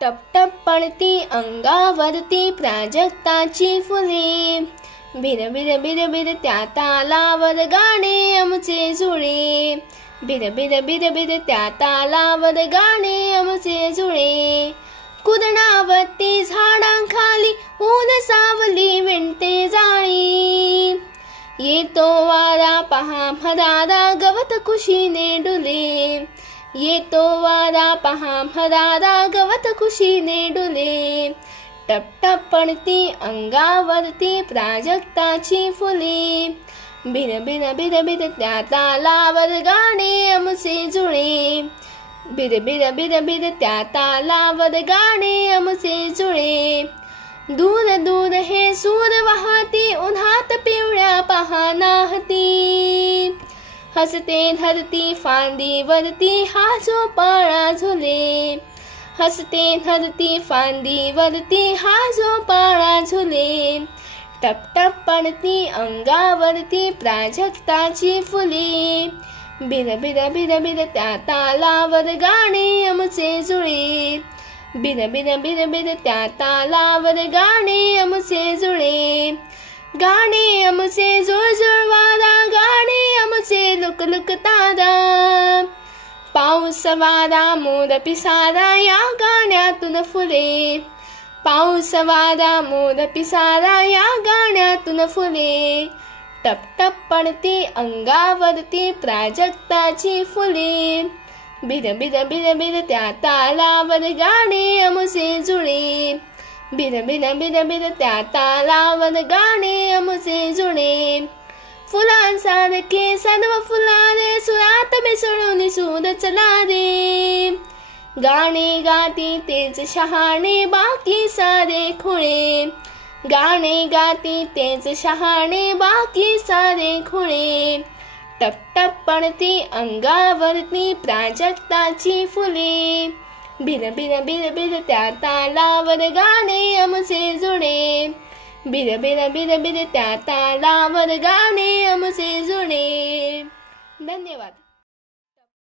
टप टप पडती अंगावरती प्राजक्ताची फुले, बिर बिर बिर बिर त्या तालावर गाणे आमचे जुळे, बिर बिर बिर बिर त्या तालावर गाणे आमचे जुळे. कुदणावरती झाडांखाली ऊन सावली विणते जाळी, येतो वारा पहा भरारा गवत खुशीने डुले, येतो वारा पहा भरारा गवत खुशीने डुले. टप टप पडती अंगावरती प्राजक्ताची फुले, बिर बिर बिर बिर त्या तालावर गाणे आमचे जुळे, बिर बिर बिर बिर त्या तालावर गाणे आमचे जुळे. दूर दूर हे सूर वाहती उन्हात पिवळ्या पहा नाहती, हसते धरती फांदीवरती हा झोपाळा झुले, हसते धरती फांदीवरती हा झोपाळा झुले. टप टप पडती अंगावरती प्राजक्ताची फुले, बिर बिर बिर बिर त्या तालावर गाणे आमचे जुळे, बिर बिर बिर बिर त्या तालावर गाणे आमचे जुळे. गाणे आमचे जुळजुळ वारा, गाणे आमचे लुकलुक तारा, पाऊस वारा मोर पिसारा या गाण्यातून फुले, पाऊस वारा मोर पिसारा या गाण्यातून फुले. टप टप पडती अंगावरती प्राजक्ताची फुले, बिर बिर बिर बिर त्या तालावर गाणे आमचे जुळे, बिर बिर बिर बिर त्या तालावर गाणे आमचे जुळे. फुलांसारखे सर्व फुलारे सुरात मिसळून सूर चला रे, गाणे गाती तेच शहाणे बाकी सारे खुळे, गाणे गाती तेच शहाणे बाकी सारे खुळे. टप टप पडती अंगावरती प्राजक्ताची फुले, बिर बिर बिर बिर त्या तालावर गाणे आमचे जुळे, बिर बिर बिर बिर त्या तालावर गाणे आमचे जुळे. धन्यवाद.